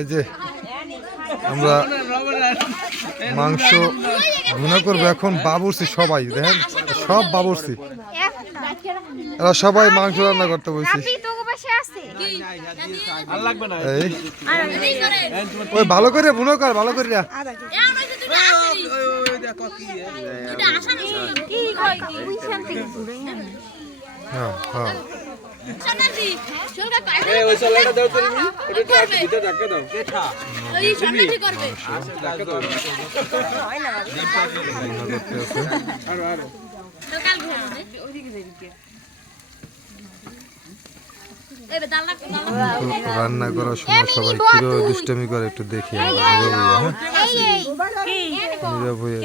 এই যে আমরা মাংস ভুনা করবো এখন। বাবুর্চি সবাই দেখেন, সব বাবুর্চি, এরা সবাই মাংস রান্না করতে বলছি। ওই ভালো করে ভুনা কর, ভালো করে। হ্যাঁ হ্যাঁ রান্না করার সময় সবাই কিভাবে দুষ্টামি করে একটু দেখি।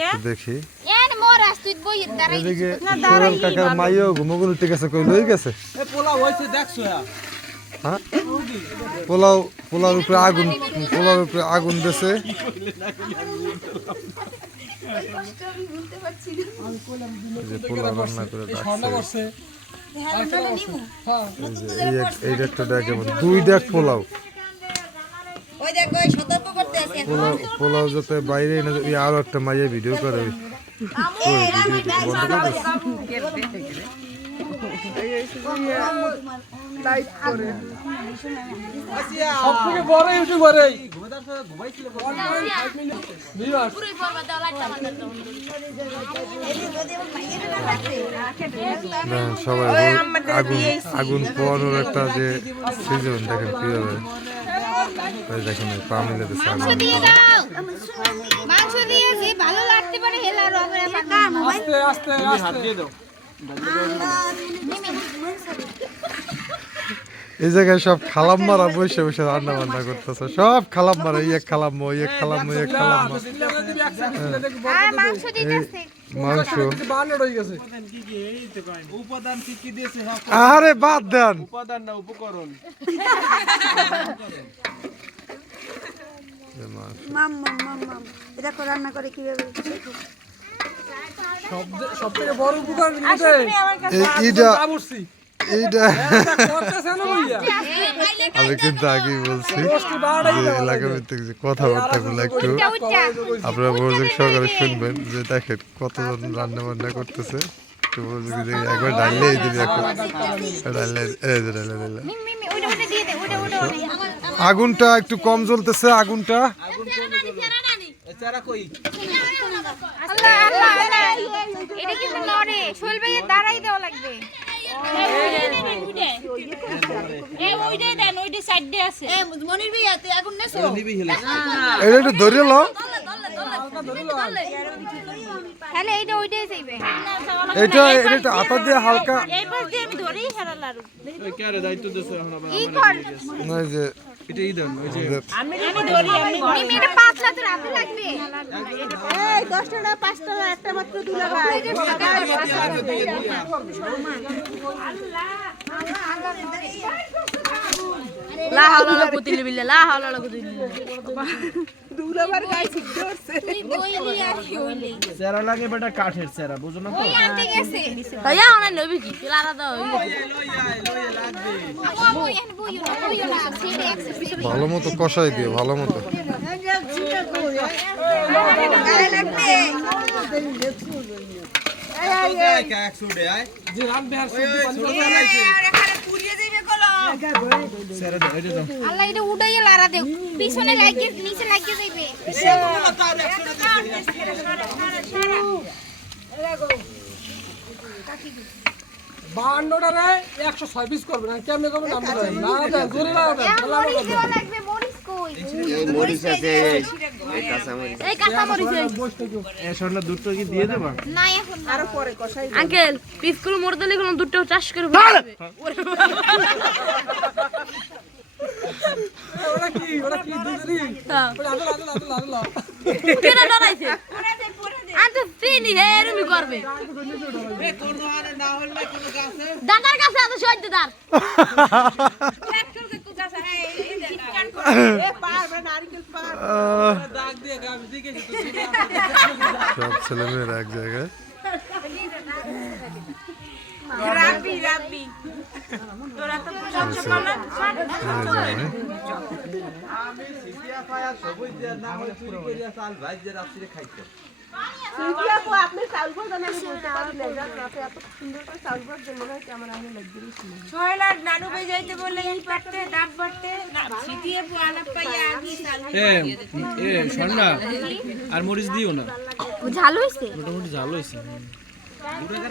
একটু দেখি এদিকে সোহেল কাকার মাইও ঘুমোগুলো ঠিক আছে, কই লই গেছে। হ্যাঁ পোলার উপরে আগুন, পোলার উপরে আগুন দিয়েছে। পোলাও রান্না করে রাখছে। এই একটা ডাক দুই ডাক পোলাও, পোলাও যাতে বাইরে না আরো একটা মাইয়া ভিডিও করে বন্ধ করে সবাই আগুন আগুন পোয়ানোর একটা যে সিজন দেখেন কিভাবে দেখেন পা মিলে দিচ্ছে এই জায়গায় সব খালাম্মারা বসে বসে রান্না বান্না করতেছে। সব খালাম্মারা এক খালাম্মা এক খালাম্মা এক খালাম্মা মাংস। আরে বাদ দেন, উপাদান না উপকরণ। রান্না করে কিভাবে সবথেকে বড় উপকার আমি কিন্তু আগেই বলছি যে এলাকার ভিত্তিক যে কথাবার্তা গুলো একটু আপনারা মনোযোগ সহকারে শুনবেন। যে দেখেন কতজন রান্না বান্না করতেছে, একটু মনোযোগ একবার ডাললেই দিবি, আগুনটা একটু কম জ্বলতেছে। আগুনটা একটু ধরে লো, এটা এটা হাতা দিয়ে হালকা কাঠের চেরা বুঝো না ভালো মতো কষাই দিয়ে ভালো মতো। আল্লাহ এটা উড়াইয়া লারা দেও, পিছনে লাগিয়ে নিচে লাগিয়ে যাইবে। বান্নটারে 106 পিস করবে না, কেমনে করবে নাম বলে না দেন জোরে না দেন লাগবে। মরিচ কই? এই মরিচ আছে, এই কাঁচা মরিচ, এই কাঁচা মরিচ এই স্বর্ণ দুধটা কি দিয়ে দেবা? না এখন আরো পরে কষাই। আঙ্কেল পিসগুলো মোর দিলে কোন দুধটা চাষ করে ওরা কি দুধেরই? হ্যাঁ আদল আদল আদল আদল কেনা ডরাইছে আন্তে ফিনি হেরমি করবে এ কোন আরে না হলে কোন গাছে দাদার কাছে আছে সহ্য দার সব ছেলেমেয়েরা এক জায়গায়। নানু ভাই যাইতে বললে এই পাটতে ডাব বাটতে সিটিয়ে পোয়ালা পাইয়া আমি শোনা আর মরিচ দিও না, ঝাল হইছে মোটামুটি ঝাল হয়েছে।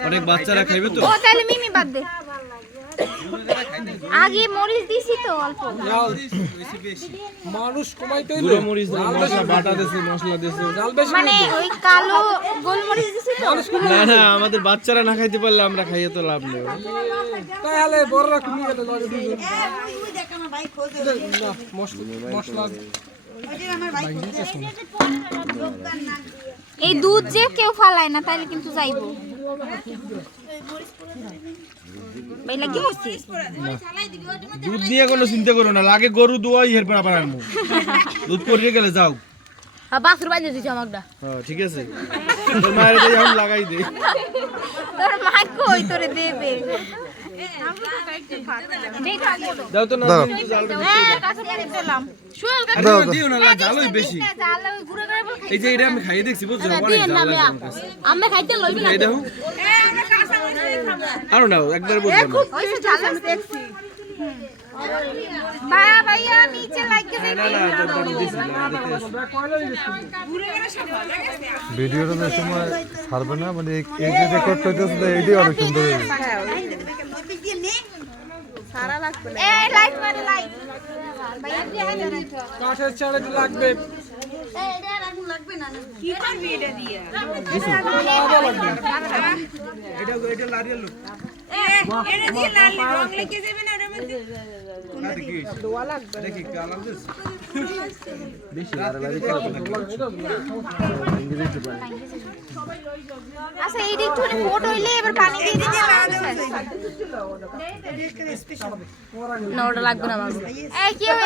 অনেক বাচ্চারা খাইবে তো। ও তাহলে মিমি বাদ দে, আগে মরিচ দিছি তো অল্প। মানুষ কমাইতে গুঁড়ো মরিচ মশলা বাটা দিয়েছে, মশলা দিয়েছে। জাল বেশি মানে ওই কালো গোলমরিচ দিছি তো। না না, আমাদের বাচ্চারা না খাইতে পারলে আমরা খাইয়ে তো লাভ নেই। তাহলে বড়রা কিনে গেলে লড়ে দিবেন না মশলা এই দুধ যে কেউ ফালায় না তাইলে কিন্তু যাইবো। বাইলা কি হচ্ছে? দুধ নিয়ে কোনো চিন্তা করো না, লাগে গরু দোয়াই এরপর আবার আনবো। দুধ পরিয়ে গেলে যাও। বাছুর বাইরে দিছে আমাকটা। হ্যাঁ ঠিক আছে, তোর মায়ের দিয়ে এখন লাগাই দে। তোর মা কই তোরে দেবে? দাও তো না, দাও। কিন্তু জালটা কাছে দিয়ে দিলাম। শুয়াল আর দিও না, জালই বেশি। জাল ওই গুঁড়ো করে বল এই যে এটা আমি খাইয়ে দেখছি, বুঝছো? অনেক দিন না জাল মিয়া, আছে আমার কাছে। আমি খাইতে লইবি না। খাই দেখো। আরো নাও, একবার বলবো না। ওইসে ঝাল দেখছি। ভাইয়া ভাইয়া নিচে লাগিয়ে না না, এটা দাম দিছি না, দিতে আসি। ভিডিওটা যে সময় ছাড়বে না, মানে এই যে রেকর্ড করতেছে এইটাই অনেক সুন্দর হয়েছে। এই লাইট মানে লাইট। ভাইয়া কাঠের চাড়ে লাগবে এটা লারিয়াল লোক। আচ্ছা এইটা একটু ফোট হইলে এবার পানি দিয়ে দিতে না ওটা লাগবে না আমার। এই কেউ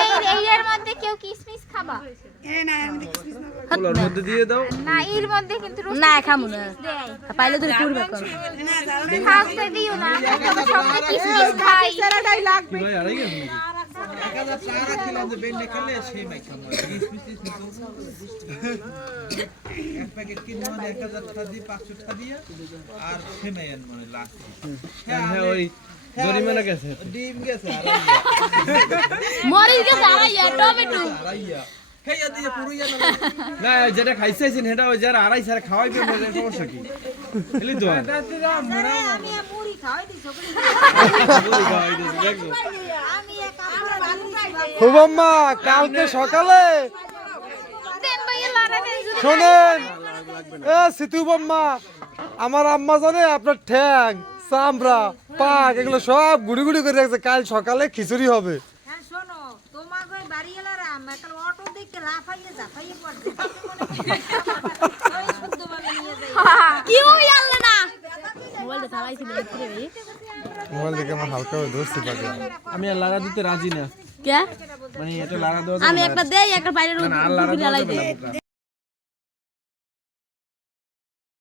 এর মধ্যে কেউ কিসমিস খাবা? ওর মধ্যে দিয়ে দাও। না এর মধ্যে কিন্তু না খামু না, দেয়। পাইলে তুমি করবে কর। থাকতে দিও না, আমরা সবাই কিসমিস খাই। কি ভাই আড়াই গেছে নাকি? হ্যাঁ, ওই জরিমানা গেছে। মরিচ গেছে আড়াইয়া, টমেটো। না যেটা খাইছেন সেটা ওই যারা আড়াই সারা খাওয়াইবে, মজার সমস্যা কি? এলি তো মুড়ি খাওয়াইতেছে, দেখো। হুবাম্মা কালকে সকালে দেন ভাইয়া লারা দেন। শোনেন এ সিতুবাম্মা, আমার আম্মা জানে আপনার ঠ্যাং চামড়া পাক এগুলো সব গুড়ি গুড়ি করে রাখছে, কাল সকালে খিচুড়ি হবে। শোনো তোমাকে বাড়ি এলারা একটা অটো দেখে লাফাইয়ে জাফাইয়ে পড়ছে কি হই আল্লাহ না। মোবাইলটা চালাইছিল ভিতরে ভাই। মোবাইল দেখে আমার হালকা হয়ে ধরছি পাকে। আমি আর লাড়া দিতে রাজি না, কে? মানে এটা লাড়া দেওয়া আমি একটা দেই, একটা বাইরে না, আর লাড়া রুটি দেওয়া জ্বালাই যাবে দেই। না।